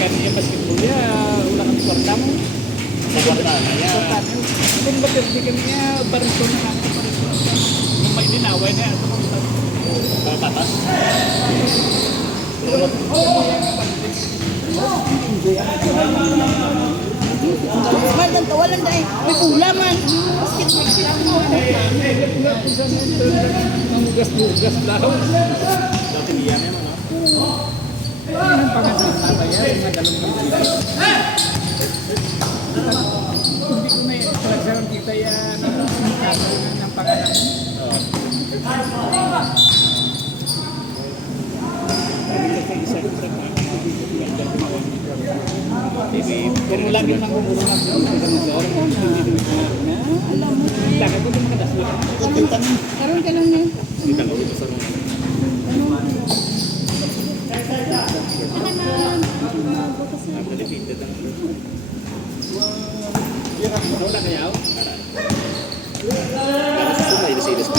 kami basketball ya, ulah kami kwarta mo. Sa kwarta na niya. Kung baterdi kami niya, barito na ako. Yung may dinaway niya. Patas. Walang tawalan dahil may ulaman. Mangugas-gugas daw. Dati niya naman, no? Ang pangalan na ba yan? Mga dalawang mga hindi ko na yun. Talagang kita yan. Ng pangalan. Pero lagi nang gumulong ang alam mo. Lagi ko din makadaslo. Karoon ka lang niya. Kita ko dito sa room. Nag-repeated ang room. Wala kayaw? Para sa sumay, the series pa.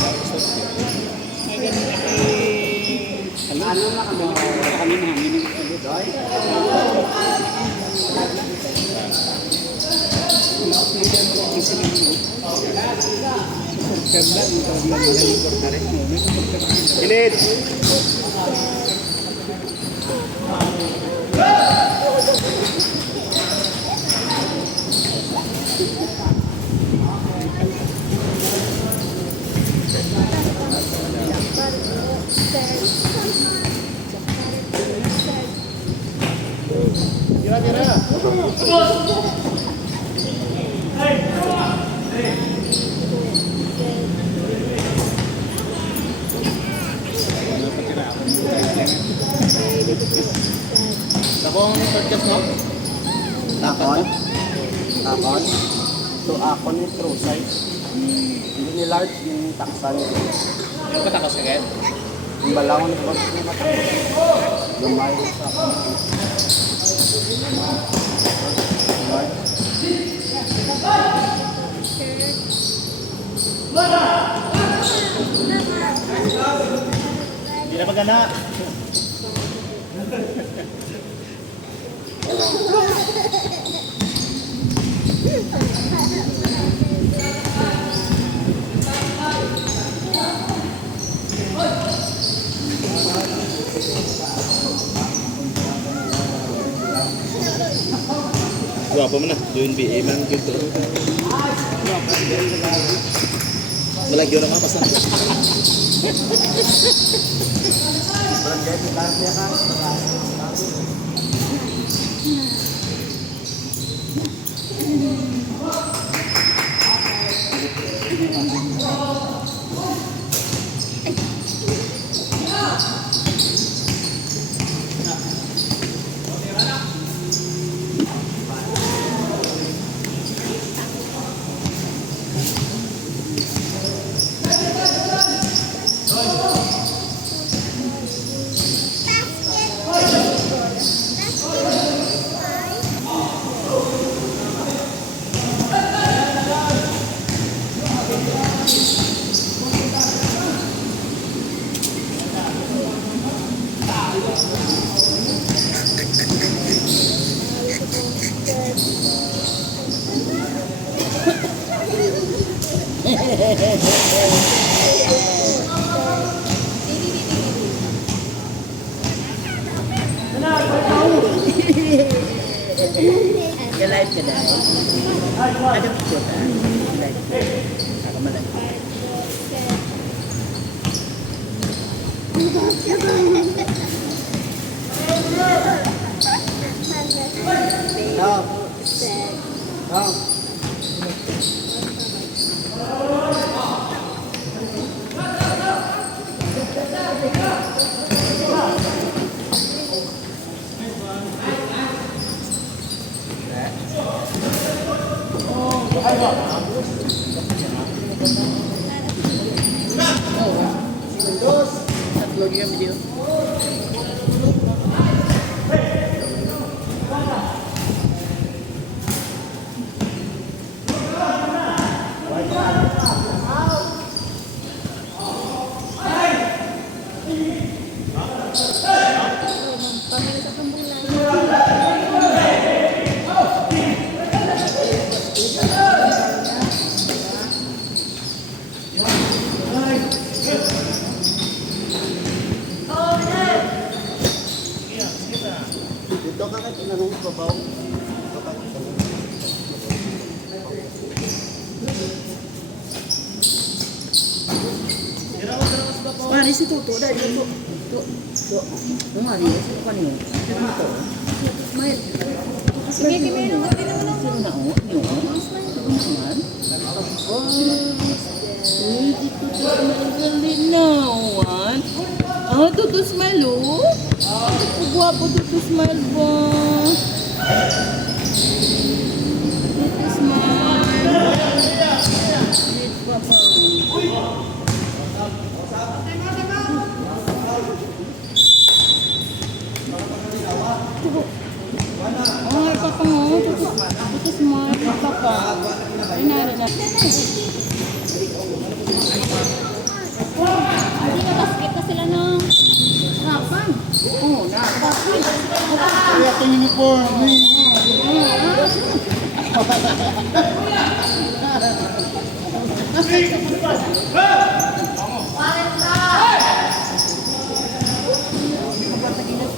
Ano na kami hangin ng Init! Akong podcast mo? Takon. Takon. So, akon yung true size. Hindi ni large yung taksan. Ano ka takos agad? Yung balangon ng box na matakot. Lumay rin sa akon. Large. Hindi na magana. Guwapo mo na. Doon BA man gitu. Malagyo na mga pasan. Barangay di Tarpia ka. Ka-live ka dahil. Ada po ta. Live. Ako malang. Tatlo yung video. Pamilya sa pambulan. Mari si Tuto, dahil Tuto. Tuto. Mari, sino ka niyo? Tuto. Smile. Sige, kami naman. Sino na o? Niyo o? Naman. Oh, uy, Tuto smile naman. Ah, Tuto smile o? Guwapo Tuto smile ba? Tuto smile. Lit pa pa. Oh, ay papa mo. Tuto smile. Papa. Ay, nari na. Hindi nakasakit na sila ng Napan? Oo, napan. Kaya ito uniform.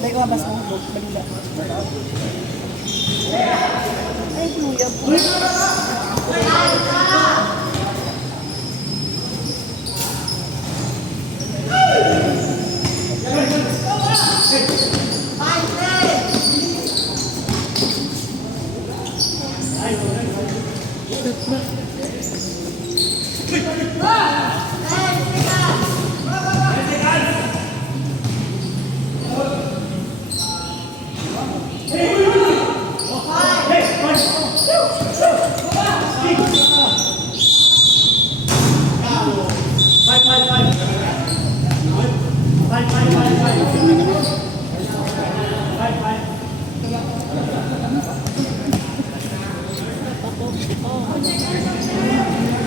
Baik wabas mo, balila. Ay, kuya po.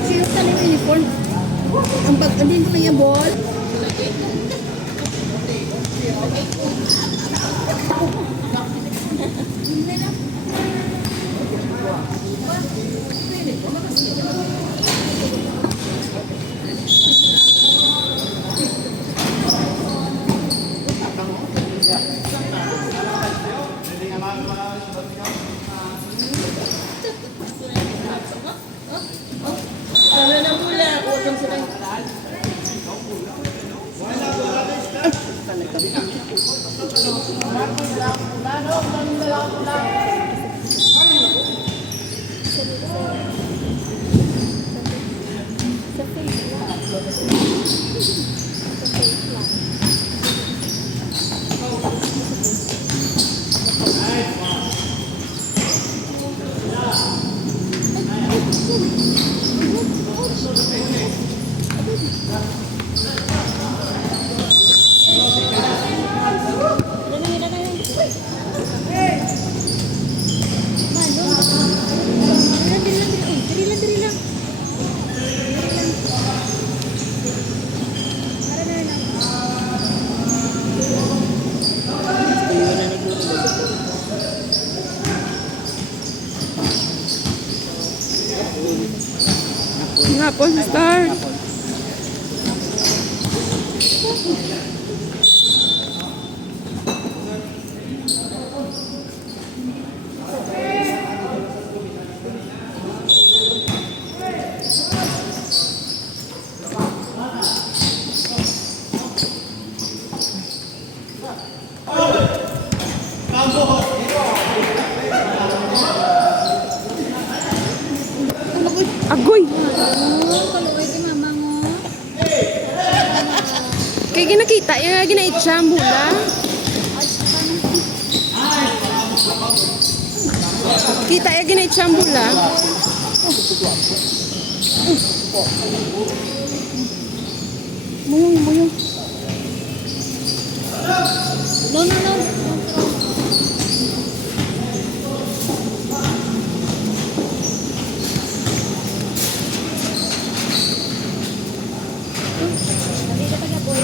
Sino sa ng uniform? Ang pag andin ko kaya ball? Wala na mula. Huwag kang sakay. sa face lang. Sa face lang. Diri lang. Nga po, star. Agoy! Kaluoy kay mama mo. Kaya ginakita, yung ginaitsa mula. Kita yung ginaitsa mula. Muyong. No. Dito ka na, boy.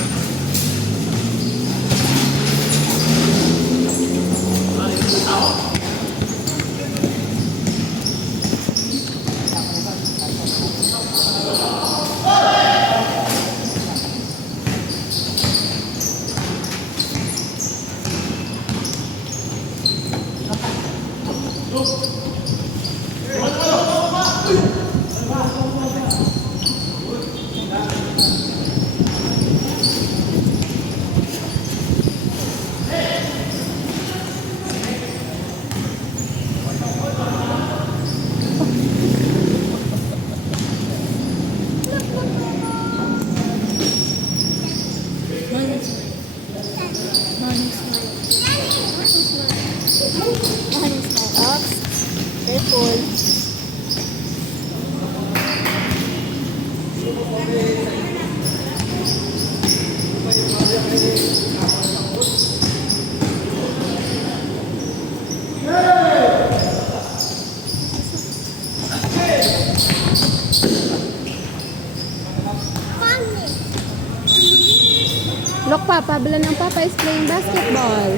Look, Papa. Bilan ng Papa is playing basketball.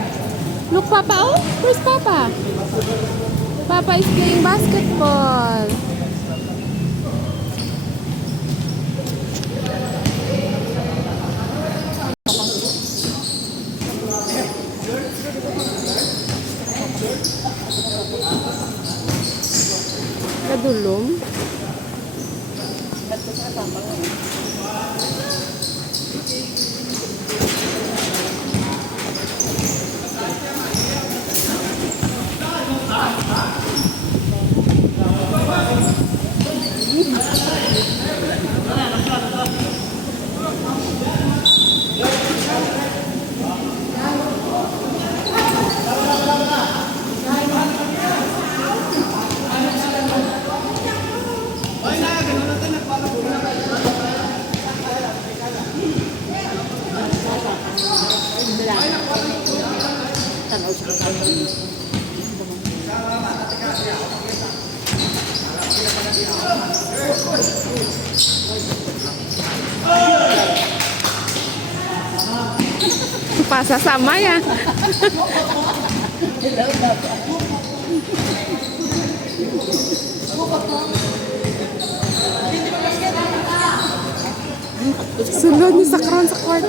Look, Papa. Oh, where's Papa? Papa is playing basketball. Kadulom. Pasasama ya. Sulod ni sakran sa court.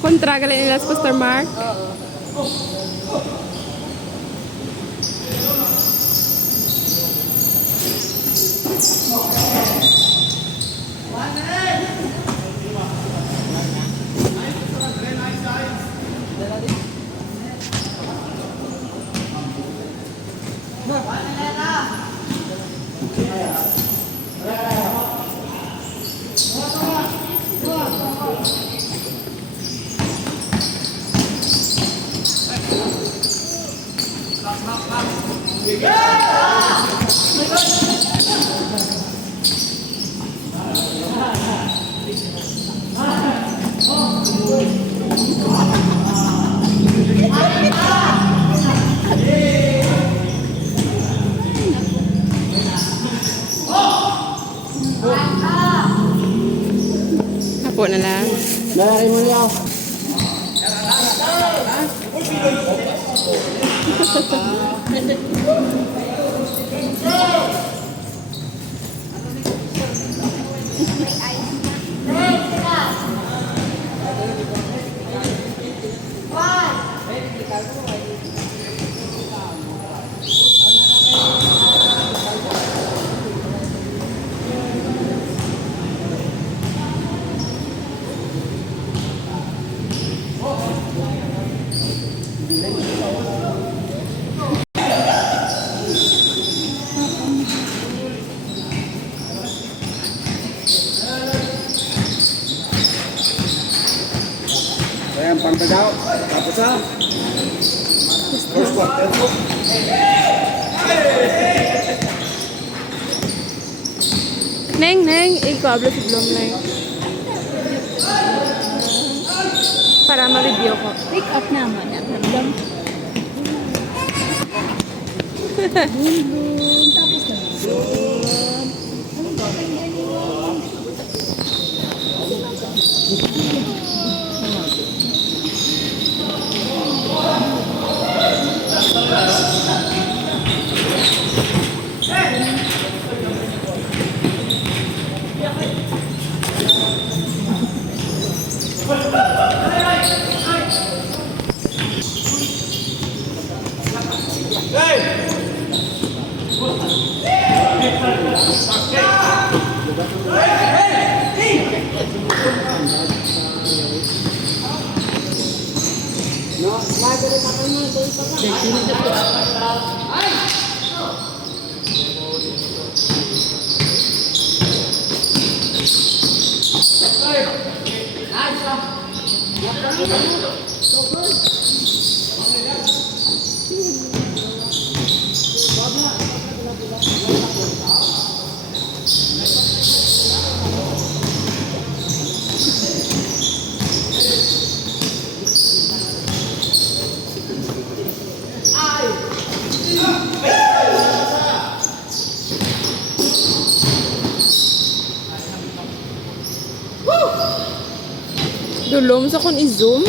Kontra kali nila sa Pastor Mark. Apo na lang. Lalaki mo niya. Tapos ha? First quarter po. Neng, ikaw si Blom Neng. Para ma-review ko. Pick up naman. Problem. Tapos na. Dulom sa kon i-zoom.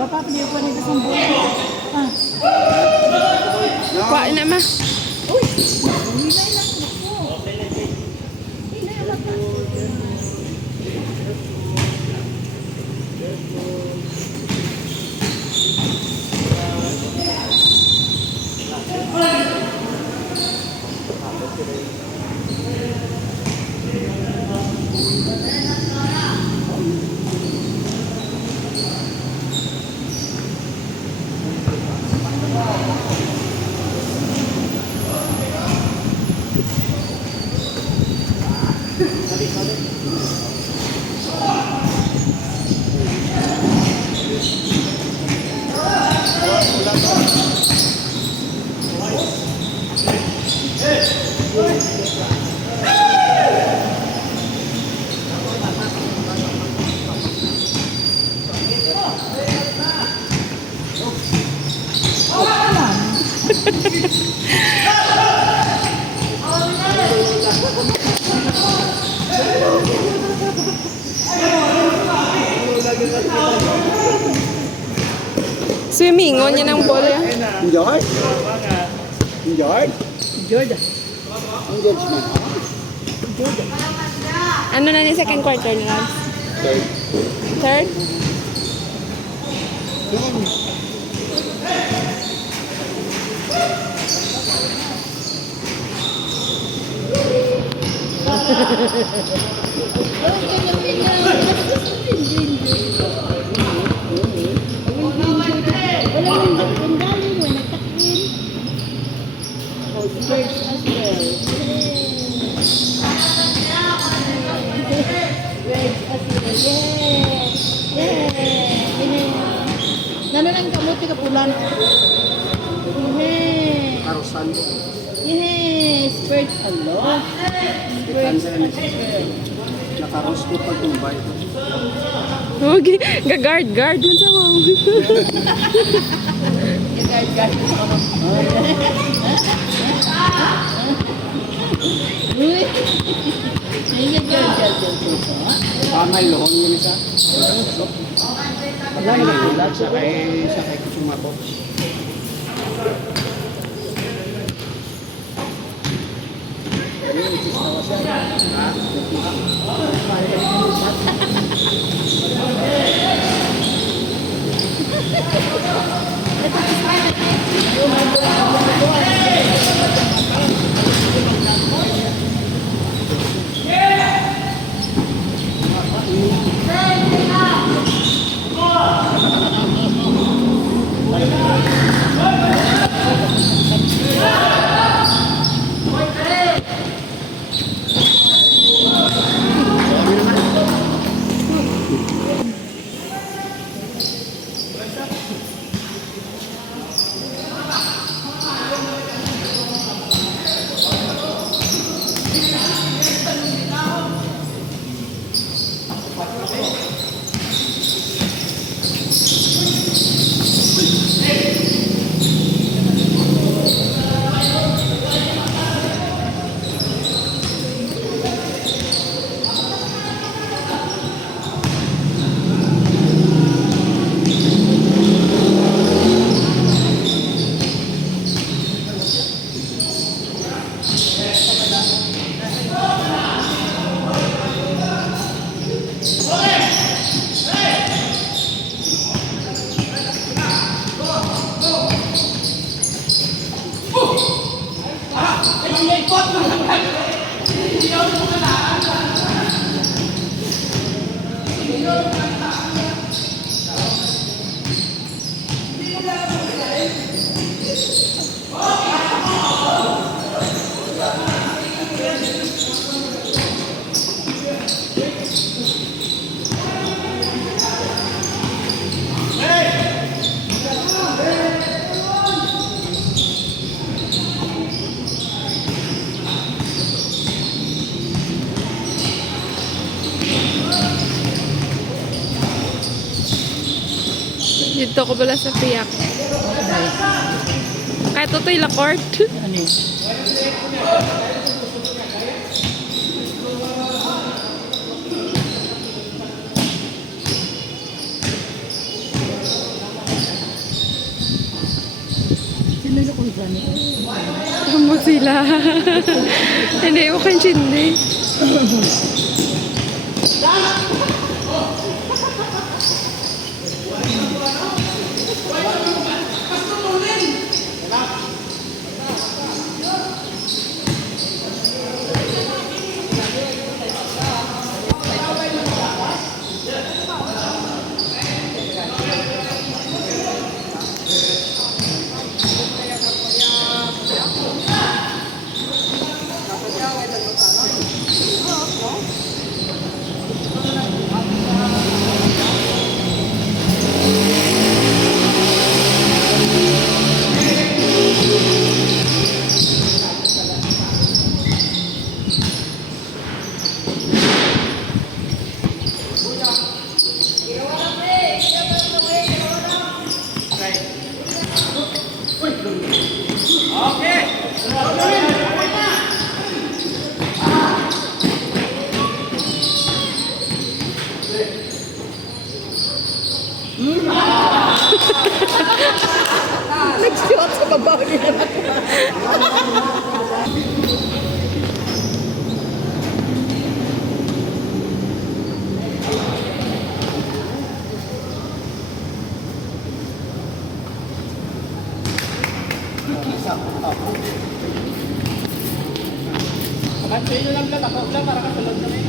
Papa, pwede ko na isang buwan. Kuha na ma. Uy! Hilay lang ako. Hilay lang ako. Swimming, niya ng bola. Enjoy? Enjoy? Jordan. Engagement. Ano na ni second quarter na? Third? Nano nang kamote ka pulan. Karusan. Yes! Bird, hello. Ikan nakaros ko pag tumbay. Okay, gagard-guard dun sa mo. Gagard-gard ko sa Uy! Ay, gagard-gard ko sa May lohon yun isa. Wala na nagulad sa kay Kusumato. Dito ko pala sa piyak. Kahit ito'y lakort. Ano yun? Sino na kung saan ito? Tamo sila. Hindi mo kang chindi. Nag-shot sa babaw nila. At sa inyo lang lang, ako lang para kasalad na rin.